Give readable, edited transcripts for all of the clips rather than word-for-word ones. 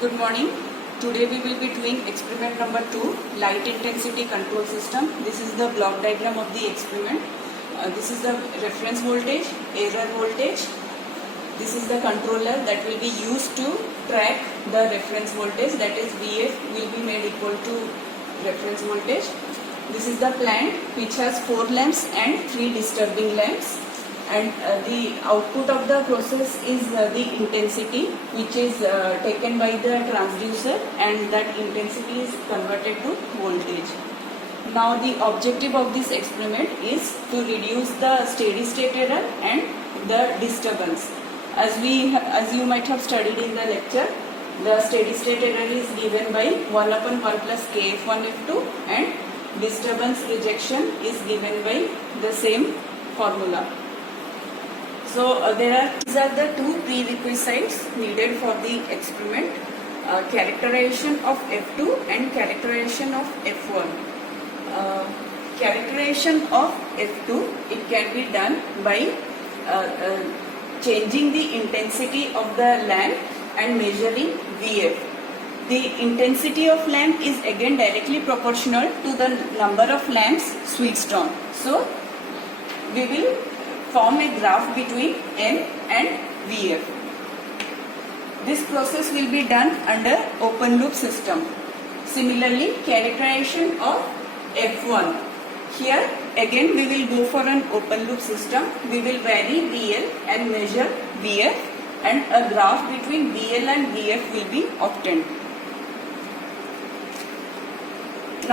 Good morning. Today we will be doing experiment number 2, light intensity control system. This is the block diagram of the experiment. This is the reference voltage, error voltage. This is the controller that will be used to track the reference voltage, that is Vf will be made equal to reference voltage. This is the plant which has 4 lamps and 3 disturbing lamps. And the output of the process is the intensity which is taken by the transducer, and that intensity is converted to voltage. Now the objective of this experiment is to reduce the steady state error and the disturbance. As you might have studied in the lecture, the steady state error is given by 1/1 plus kf1 f2 and disturbance rejection is given by the same formula. So these are the 2 prerequisites needed for the experiment: characterization of F2 and characterization of F1. Characterization of F2, it can be done by changing the intensity of the lamp and measuring Vf. The intensity of lamp is again directly proportional to the number of lamps switched on. So we will form a graph between N and Vf. This process will be done under open loop system. Similarly, characterization of F1. Here again we will go for an open loop system. We will vary VL and measure Vf, and a graph between VL and Vf will be obtained.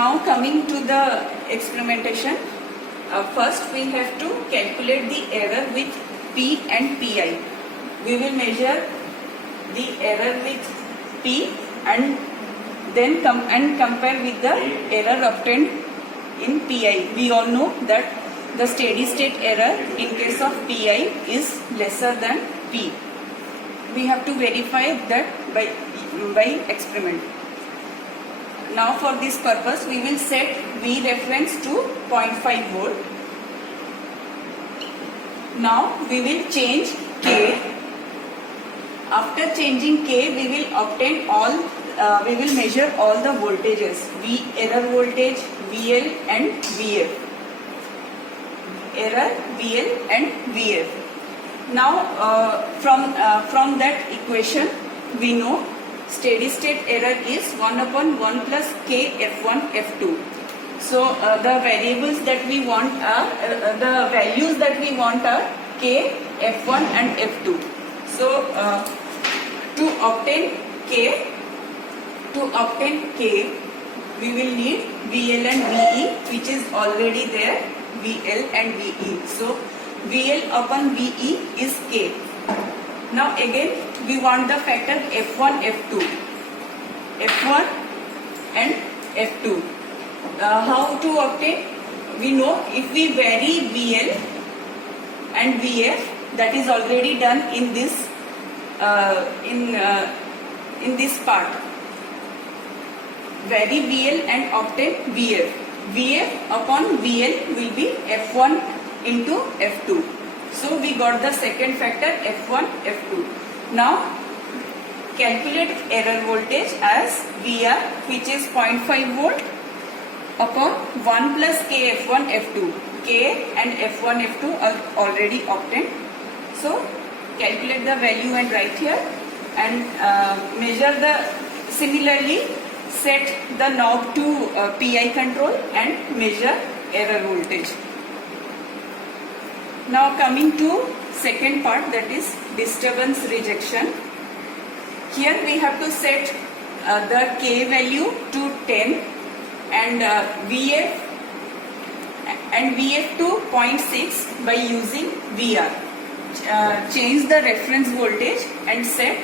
Now coming to the experimentation. First we have to calculate the error with P and Pi. We will measure the error with P and then compare with the error obtained in Pi. We all know that the steady state error in case of Pi is lesser than P. We have to verify that by experiment. Now for this purpose we will set V reference to 0.5 volt. Now we will change K. After changing K, we will measure all the voltages: V error voltage, VL and VF. Error, VL and VF. Now from that equation we know steady state error is 1/1 plus k f1 f2. So the variables that we want are the values that we want are k, f1 and f2. So to obtain k we will need VL and VE, which is already there, VL and VE. So VL upon VE is k. Now again we want the factor f1, f2, f1 and f2. How to obtain? We know if we vary VL and VF, that is already done in this in this part. Vary VL and obtain VF. VF upon VL will be f1 into f2. So we got the second factor f1, f2. Now calculate error voltage as VR, which is 0.5 volt upon 1 plus k f1 f2. K and f1 f2 are already obtained. So calculate the value and write here, and measure similarly set the knob to PI control and measure error voltage. Now coming to second part, that is disturbance rejection. Here we have to set the K value to 10 and VF to 0.6 by using VR. Change the reference voltage and set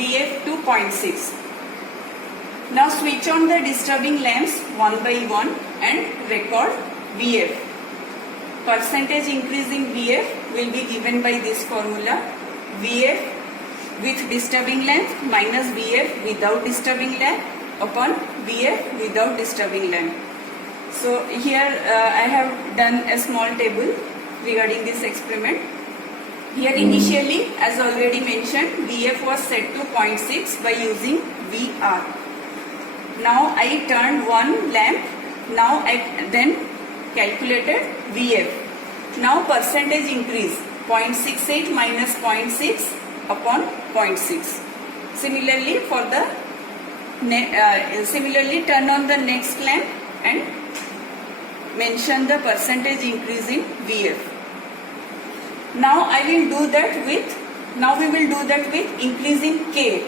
VF to 0.6. Now switch on the disturbing lamps one by one and record VF. Percentage increase in VF will be given by this formula: VF with disturbing lamp minus VF without disturbing lamp upon VF without disturbing lamp. So here I have done a small table regarding this experiment. Here initially, as already mentioned, VF was set to 0.6 by using VR. Now I turned one lamp. Now I then calculated VF. Now percentage increase 0.68 minus 0.6 upon 0.6. Similarly, for the similarly turn on the next lamp and mention the percentage increase in VF. Now I will do that with. Now we will do that with increasing K.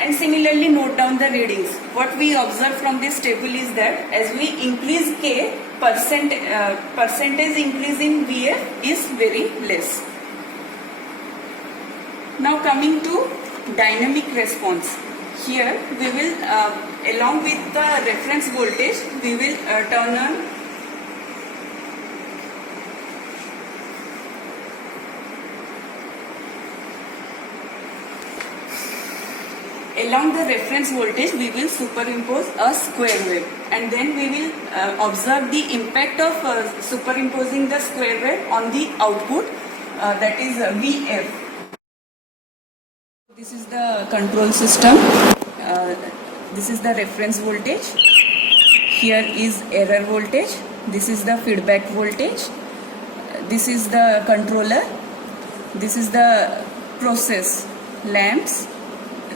And similarly note down the readings. What we observe from this table is that as we increase K, percentage increase in VF is very less. Now coming to dynamic response. Here we will, along with the reference voltage, we will turn on along the reference voltage we will superimpose a square wave, and then we will observe the impact of superimposing the square wave on the output, that is VF. This is the control system. This is the reference voltage. Here is error voltage. This is the feedback voltage. This is the controller. This is the process lamps.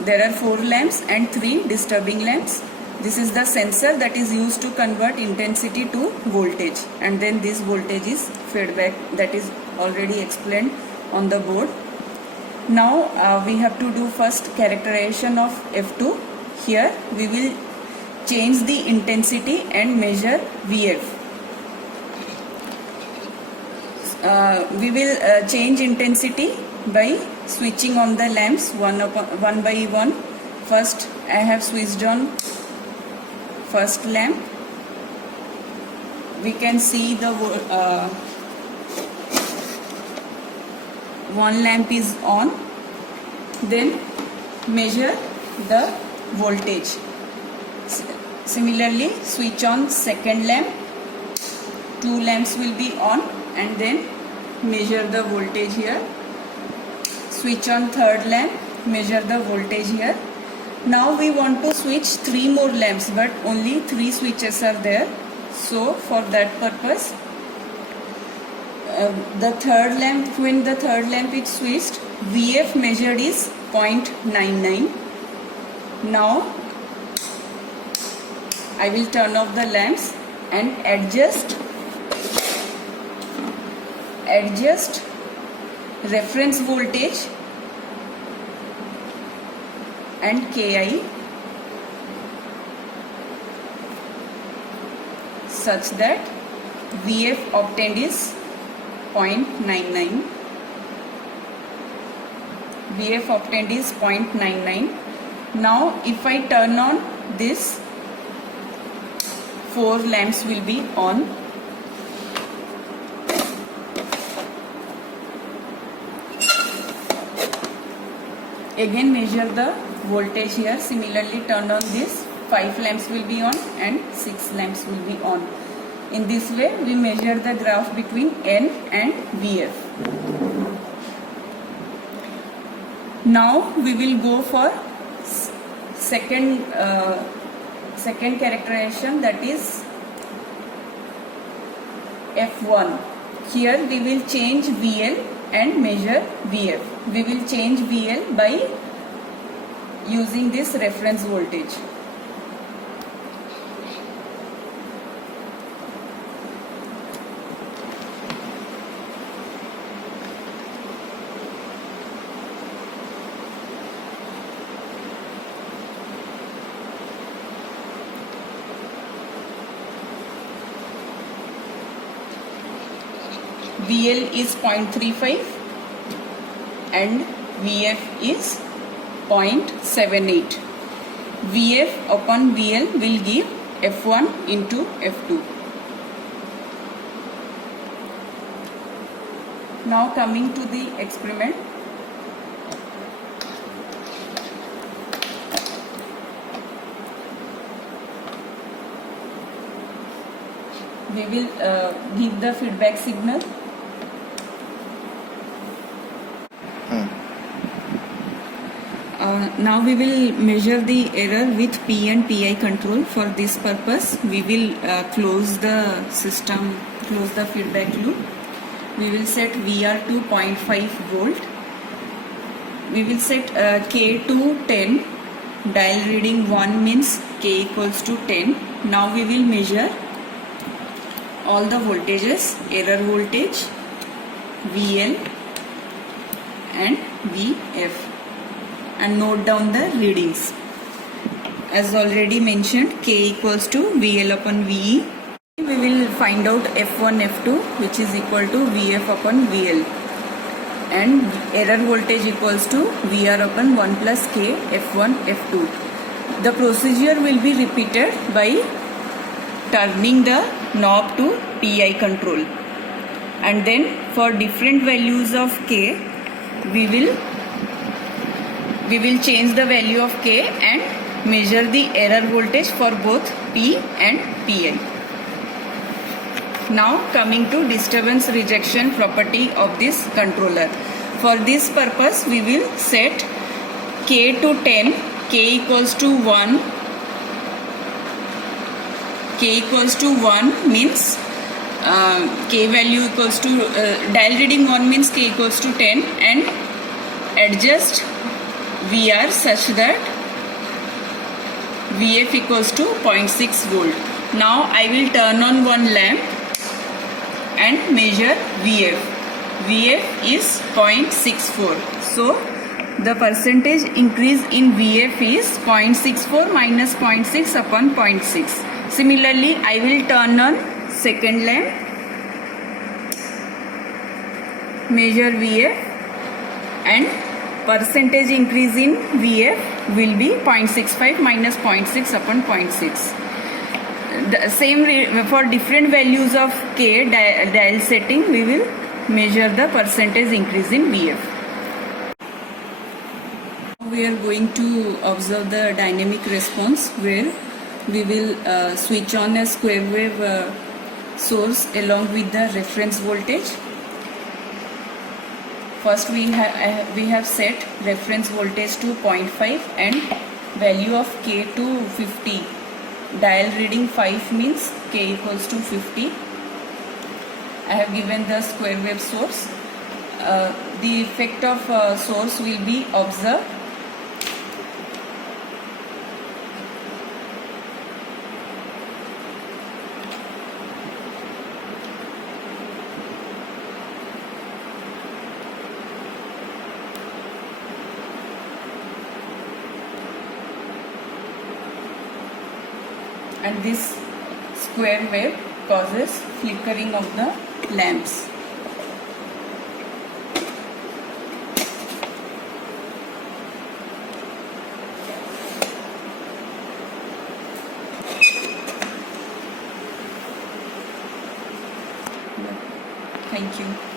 There are 4 lamps and 3 disturbing lamps. This is the sensor that is used to convert intensity to voltage, and then this voltage is feedback, that is already explained on the board. Now we have to do first characterization of F2. Here we will change the intensity and measure VF. We will change intensity by switching on the lamps one by one. First I have switched on first lamp. We can see the one lamp is on. Then measure the voltage. Similarly switch on second lamp. 2 lamps will be on, and then measure the voltage here. Switch on third lamp, measure the voltage here. Now we want to switch 3 more lamps, but only 3 switches are there. So for that purpose, the third lamp, when the third lamp is switched, VF measured is 0.99. Now I will turn off the lamps and adjust reference voltage and Ki such that VF obtained is 0.99. VF obtained is 0.99. Now if I turn on this, 4 lamps will be on. Again measure the voltage here. Similarly turn on this, 5 lamps will be on and 6 lamps will be on. In this way we measure the graph between N and VF. Now we will go for second characterization, that is F1. Here we will change VL and measure VF. We will change VL by using this reference voltage. VL is 0.35 and VF is 0.78. VF upon VL will give F1 into F2. Now coming to the experiment. We will give the feedback signal. Now we will measure the error with P and PI control. For this purpose, we will close the system, close the feedback loop. We will set VR to 0.5 volt. We will set K to 10. Dial reading 1 means K equals to 10. Now we will measure all the voltages, error voltage, VL and VF, and note down the readings. As already mentioned, K equals to VL upon VE. We will find out F1, F2, which is equal to VF upon VL, and error voltage equals to VR upon 1 plus K F1, F2. The procedure will be repeated by turning the knob to PI control, and then for different values of K, we will change the value of K and measure the error voltage for both P and PI. Now coming to disturbance rejection property of this controller. For this purpose, we will set K to 10, K equals to 1. K equals to 1 means K value equals to dial reading 1 means K equals to 10, and adjust VR such that VF equals to 0.6 volt. Now I will turn on one lamp and measure VF. VF is 0.64. So the percentage increase in VF is 0.64 minus 0.6 upon 0.6. Similarly, I will turn on second lamp, measure VF, and percentage increase in VF will be 0.65 minus 0.6 upon 0.6. The same for different values of K dial setting, we will measure the percentage increase in VF. We are going to observe the dynamic response, where we will switch on a square wave source along with the reference voltage. First we have set reference voltage to 0.5 and value of K to 50. Dial reading 5 means K equals to 50. I have given the square wave source. The effect of source will be observed. And this square wave causes flickering of the lamps. Thank you.